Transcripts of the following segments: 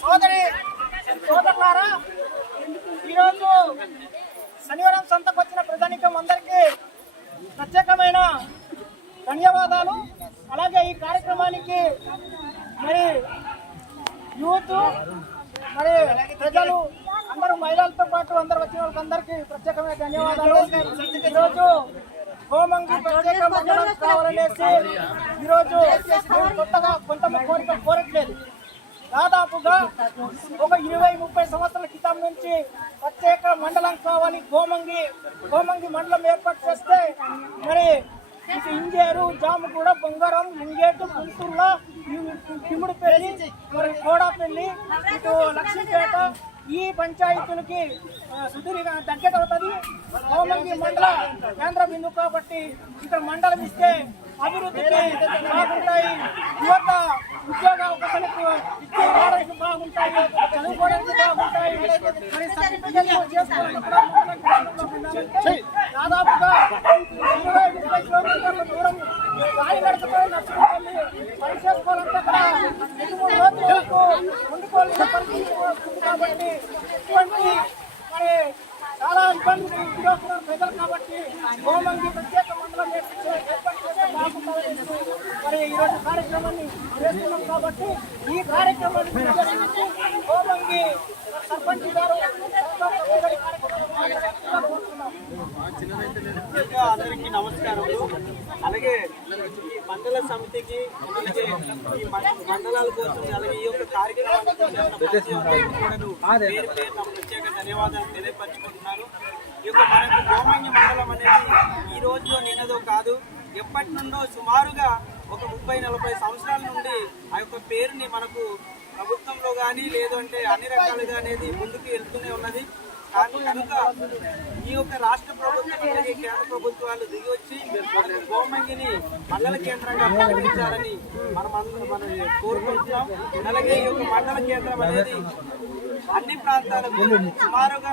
సోదరి సోదరులారా ఈరోజు శనివారం సంతకు వచ్చిన ప్రజానికం అందరికీ ప్రత్యేకమైన ధన్యవాదాలు. అలాగే ఈ కార్యక్రమానికి మరి యూత్ మరి ప్రజలు అందరూ మహిళలతో పాటు అందరు వచ్చిన వాళ్ళకందరికీ ప్రత్యేకమైన ధన్యవాదాలు. ఈరోజు హోమంగి ప్రత్యేక మండలం కావాలనేసి ఈరోజు మేము కొత్తగా కొంత కోరిక కోరట్లేదు. దాదాపుగా ఒక ఇరవై ముప్పై సంవత్సరాల క్రితం నుంచి ప్రత్యేక మండలం కావాలి గోమంగి గోమంగి మండలం ఏర్పాటు చేస్తే మరి ఇంజేరు జాముగూడ బొంగారం ముంగేటు గుంటూరులో తిమ్ముడుపల్లి మరి కోడాపల్లి ఇటు లక్ష్మీపేట ఈ పంచాయతీలకి సుదీర్ఘ దగ్గర అవుతుంది కోమంగి మండల కేంద్ర బిందు కాబట్టి ఇక్కడ మండలం ఇస్తే అభివృద్ధికి బాగుంటాయి. యువత ఉద్యోగ అవకాశాలకు ఇచ్చే వాళ్ళకి బాగుంటాయి. చదువుకోవడానికి బాగుంటాయి. మరి సర్టిఫికెట్లు చేసుకోవడానికి కూడా మండలం కేంద్రంలో ఉండాలంటే దాదాపుగా ఇరవై ముప్పై కిలోమీటర్ల దూరం గాలి నడుచుకొని నడుచుకోవాలి పని చేసుకోవాలంటే అక్కడ రెండు మూడు పరిస్థితి ఉంది కాబట్టి ఇటువంటి మరి చాలా ఇబ్బందులు గురవుతున్నారు ప్రజలు కాబట్టి గోమంగి ప్రత్యేక మండలం ఏర్పాటు చేస్తే బాగుంటుందని మరి ఈరోజు కార్యక్రమాన్ని చేస్తున్నాం కాబట్టి ఈ కార్యక్రమాన్ని గోమంగి సర్పంచ్ గారు సర్పంచ్ గారి కార్యక్రమాన్ని కోరుతున్నాం. ముందుగా అందరికీ నమస్కారములు అలాగే ఈ సమితికి ఈ మన- మండలాల కోసం అలాగే ఈ యొక్క కార్యక్రమాన్ని పేరు ప్రత్యేక ధన్యవాదాలు తెలియపరచుకుంటున్నాను. ఈ యొక్క మనకు గోమంగి మండలం అనేది ఈ రోజు నిన్నదో కాదు ఎప్పటి నుండో సుమారుగా ఒక ముప్పై నలభై సంవత్సరాల నుండి ఆ యొక్క పేరుని మనకు ప్రభుత్వంలో కానీ లేదంటే అన్ని రకాలుగా అనేది ముందుకు వెళ్తూనే ఉన్నది. కానీ కనుక ఈ యొక్క రాష్ట్ర ప్రభుత్వం అలాగే కేంద్ర ప్రభుత్వాలు దిగి వచ్చి గోమంగిని మండల కేంద్రంగా ప్రకటించాలని మనం మనం కోరుకుంటున్నాం. అలాగే ఈ యొక్క మండల కేంద్రం అనేది అన్ని ప్రాంతాలకు సుమారుగా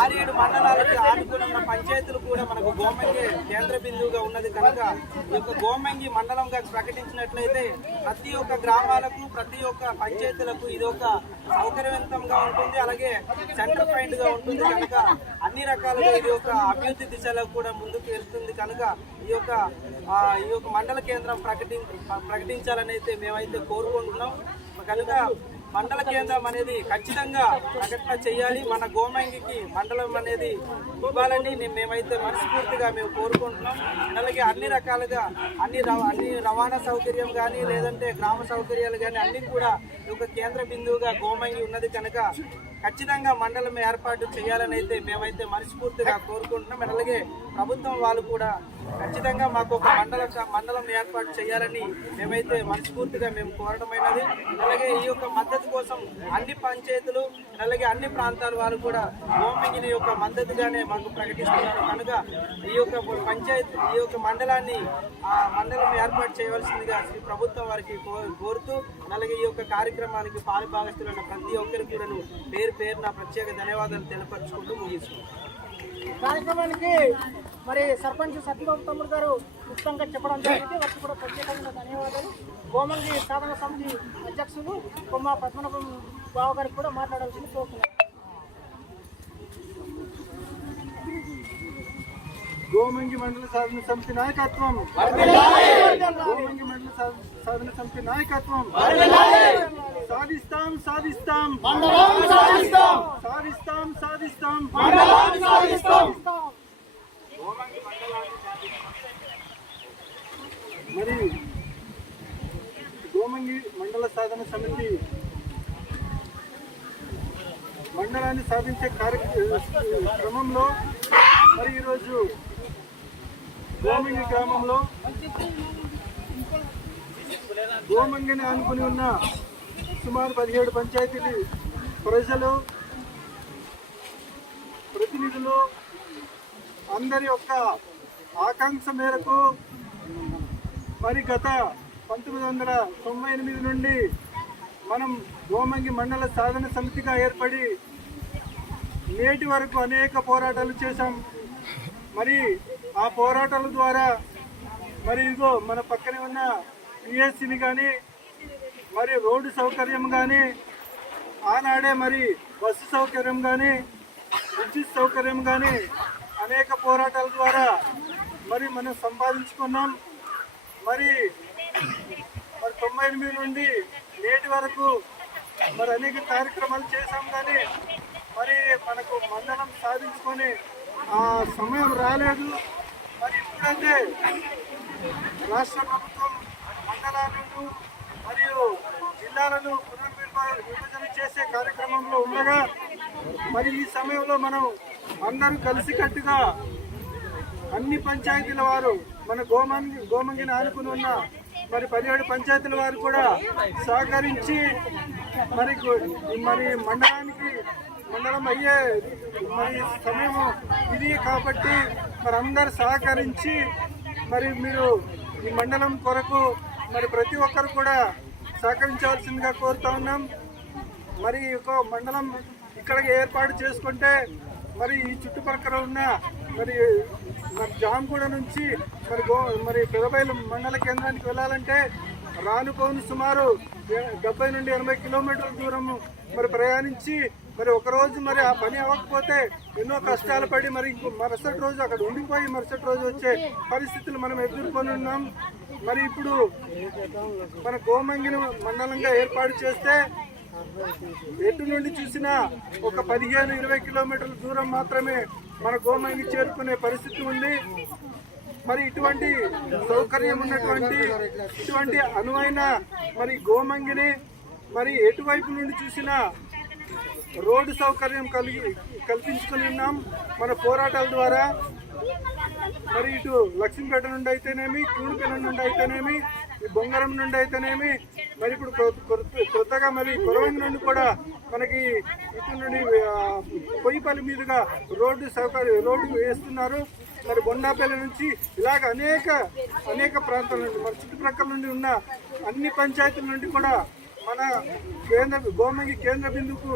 ఆరేడు మండలాలకి ఆనుకుని ఉన్న పంచాయతీలు కూడా మనకు గోమంగి కేంద్ర బిందువుగా ఉన్నది కనుక ఈ యొక్క గోమంగి మండలంగా ప్రకటించినట్లయితే ప్రతి ఒక్క గ్రామాలకు ప్రతి ఒక్క పంచాయతీలకు ఇది ఒక సౌకర్యవంతంగా ఉంటుంది. అలాగే సెంటర్ పాయింట్గా ఉంటుంది కనుక అన్ని రకాలుగా ఇది ఒక అభివృద్ధి దిశలో కూడా ముందుకు వెళ్తుంది కనుక ఈ యొక్క ఈ యొక్క మండల కేంద్రం ప్రకటి ప్రకటించాలని అయితే మేమైతే కోరుకుంటున్నాం. కనుక మండల కేంద్రం అనేది ఖచ్చితంగా ప్రకటన చేయాలి. మన గోమంగికి మండలం అనేది ఇవ్వాలని మేమైతే మనస్ఫూర్తిగా మేము కోరుకుంటున్నాం. అలాగే అన్ని రకాలుగా అన్ని అన్ని రవాణా సౌకర్యం కానీ లేదంటే గ్రామ సౌకర్యాలు కానీ అన్ని కూడా ఒక కేంద్ర బిందువుగా గోమంగి ఉన్నది కనుక ఖచ్చితంగా మండలం ఏర్పాటు చేయాలని అయితే మేమైతే మనస్ఫూర్తిగా కోరుకుంటున్నాం. అలాగే ప్రభుత్వం వాళ్ళు కూడా ఖచ్చితంగా మాకు ఒక మండల మండలం ఏర్పాటు చేయాలని మేమైతే మనస్ఫూర్తిగా మేము కోరడమైనది అలాగే ఈ యొక్క మద్దతు కోసం అన్ని పంచాయతీలు అలాగే అన్ని ప్రాంతాల వారు కూడా గోమంగిని యొక్క మద్దతుగానే మాకు ప్రకటిస్తున్నారు. కనుక ఈ యొక్క పంచాయతీ ఈ యొక్క మండలాన్ని ఆ మండలం ఏర్పాటు చేయవలసిందిగా శ్రీ ప్రభుత్వం వారికి కోరుతూ అలాగే ఈ యొక్క కార్యక్రమానికి పాలుభాగస్తులైన ప్రతి ఒక్కరికి కూడా పేరు పేరున ప్రత్యేక ధన్యవాదాలు తెలపరుచుకుంటూ ముగిస్తున్నాను కార్యక్రమానికి మరి సర్పంచ్ సత్యబాబు తమ్ముడు గారు ఉచితంగా చెప్పడం జరిగింది. వారికి కూడా ప్రత్యేకమైన ధన్యవాదాలు. గోమంగి సాధన సమితి అధ్యక్షులు కొమ్మ పద్మనాభం బాబు గారికి కూడా మాట్లాడాల్సింది కోరుతున్నాను గోమంగి మండల సాధన సమితి నాయకత్వం. గోమంగి మండల సాధన సమితి నాయకత్వం. సాధిస్తాం సాధిస్తాం. సాధిస్తాం సాధిస్తాం గోమంగి మండల సాధన సమితి మండలాన్ని సాధించే కార్య క్రమంలో మరి ఈరోజు గోమంగి గ్రామంలో గోమంగిని అనుకుని ఉన్న సుమారు పదిహేడు పంచాయతీలు ప్రజలు ప్రతినిధులు అందరి యొక్క ఆకాంక్ష మేరకు మరి గత పంతొమ్మిది వందల తొంభై ఎనిమిది నుండి మనం గోమంగి మండల సాధన సమితిగా ఏర్పడి నేటి వరకు అనేక పోరాటాలు చేశాం. మరి ఆ పోరాటాల ద్వారా మరి ఇదిగో మన పక్కనే ఉన్న పిఎస్సిని కానీ మరి రోడ్డు సౌకర్యం కానీ ఆనాడే మరి బస్సు సౌకర్యం కానీ విద్యుత్ సౌకర్యం కానీ అనేక పోరాటాల ద్వారా మరి మనం సంపాదించుకున్నాం. మరి మరి తొంభై ఎనిమిది నుండి నేటి వరకు మరి అనేక కార్యక్రమాలు చేశాం కానీ మరి మనకు మండలం సాధించుకొని ఆ సమయం రాలేదు. మరి ఇప్పుడైతే రాష్ట్ర ప్రభుత్వం మండలాలను మరియు జిల్లాలను పునర్విభ- విభజన చేసే కార్యక్రమంలో ఉండగా మరి ఈ సమయంలో మనం అందరూ కలిసికట్టుగా అన్ని పంచాయతీల వారు మన గోమంగి గోమంగిని ఆనుకుని ఉన్న మరి పదిహేడు పంచాయతీల వారు కూడా సహకరించి మరి మరి మండలానికి మండలం అయ్యే మరి సమయం ఇది కాబట్టి మరి అందరు సహకరించి మరి మీరు ఈ మండలం కొరకు మరి ప్రతి ఒక్కరు కూడా సహకరించవలసిందిగా కోరుతా ఉన్నాం. మరి ఒక మండలం ఇక్కడ ఏర్పాటు చేసుకుంటే మరి ఈ చుట్టుపక్కల ఉన్న మరి మరి జాంగూడ నుంచి మరి గో మరి పెదబైలు మండల కేంద్రానికి వెళ్ళాలంటే రానుకోని సుమారు డెబ్బై నుండి ఎనభై కిలోమీటర్ల దూరం మరి ప్రయాణించి మరి ఒకరోజు మరి ఆ పని అవ్వకపోతే ఎన్నో కష్టాలు పడి మరి ఇంకో మరుసటి రోజు అక్కడ ఉండిపోయి మరుసటి రోజు వచ్చే పరిస్థితులు మనం ఎదుర్కొని ఉన్నాం. మరి ఇప్పుడు మన గోమంగిని మండలంగా ఏర్పాటు చేస్తే ఎటు నుండి చూసినా ఒక పదిహేను ఇరవై కిలోమీటర్ల దూరం మాత్రమే మన గోమంగి చేరుకునే పరిస్థితి ఉంది. మరి ఇటువంటి సౌకర్యం ఉన్నటువంటి ఇటువంటి అనువైన మరి గోమంగిని మరి ఎటువైపు నుండి చూసినా రోడ్డు సౌకర్యం కలిగి కల్పించుకుని ఉన్నాం మన పోరాటాల ద్వారా. మరి ఇటు లక్ష్మీపేట నుండి అయితేనేమి కూడిపల్లి నుండి అయితేనేమి బొంగరం నుండి అయితేనేమి మరి ఇప్పుడు కొత్త- కొత్తగా మరి కొరవంగి నుండి కూడా మనకి ఇటు నుండి పొయ్యిపల్లి మీదుగా రోడ్డు సౌకర్యం రోడ్డు వేస్తున్నారు. మరి బొండాపల్లి నుంచి ఇలాగ అనేక అనేక ప్రాంతాల నుండి మన చుట్టుప్రక్కల నుండి ఉన్న అన్ని పంచాయతీల నుండి కూడా మన కేంద్ర గోమంగి కేంద్ర బిందుకు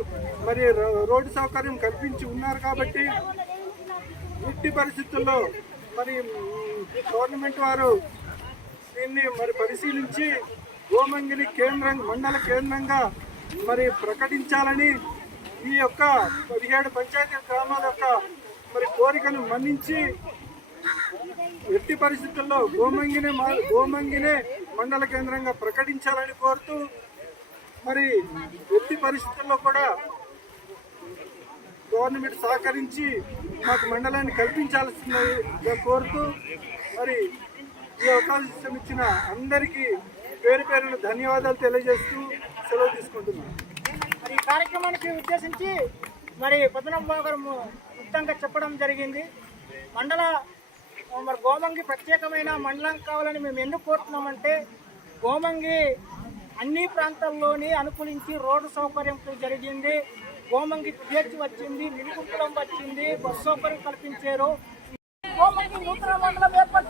మరి రో- రోడ్డు సౌకర్యం కల్పించి ఉన్నారు కాబట్టి ఎట్టి పరిస్థితుల్లో మరి గవర్నమెంట్ వారు దీన్ని మరి పరిశీలించి గోమంగిని కేంద్రం మండల కేంద్రంగా మరి ప్రకటించాలని ఈ యొక్క పదిహేడు పంచాయతీ గ్రామాల యొక్క మరి కోరికను మన్నించి ఎట్టి పరిస్థితుల్లో గోమంగిని మా- గోమంగినే మండల కేంద్రంగా ప్రకటించాలని కోరుతూ మరి ఎట్టి పరిస్థితుల్లో కూడా గవర్నమెంట్ సహకరించి మాకు మండలాన్ని కల్పించాల్సిందిగా కోరుతూ మరి ఈ అవకాశం ఇచ్చిన అందరికీ పేరు పేరున ధన్యవాదాలు తెలియజేస్తూ సెలవు తీసుకుంటున్నాను. మరి ఈ కార్యక్రమానికి ఉద్దేశించి మరి పద్మనాభ గారు ముక్తంగా చెప్పడం జరిగింది. మండల మరి గోమంగి ప్రత్యేకమైన మండలం కావాలని మేము ఎందుకు కోరుతున్నామంటే గోమంగి అన్ని ప్రాంతాల్లోని అనుకూలించి రోడ్డు సౌకర్యం జరిగింది. గోమంగి పేర్చి వచ్చింది నిలుగుంకులం వచ్చింది బస్ సౌకర్యం కల్పించారు. గోమంగి నూతన మండలం ఏర్పాటు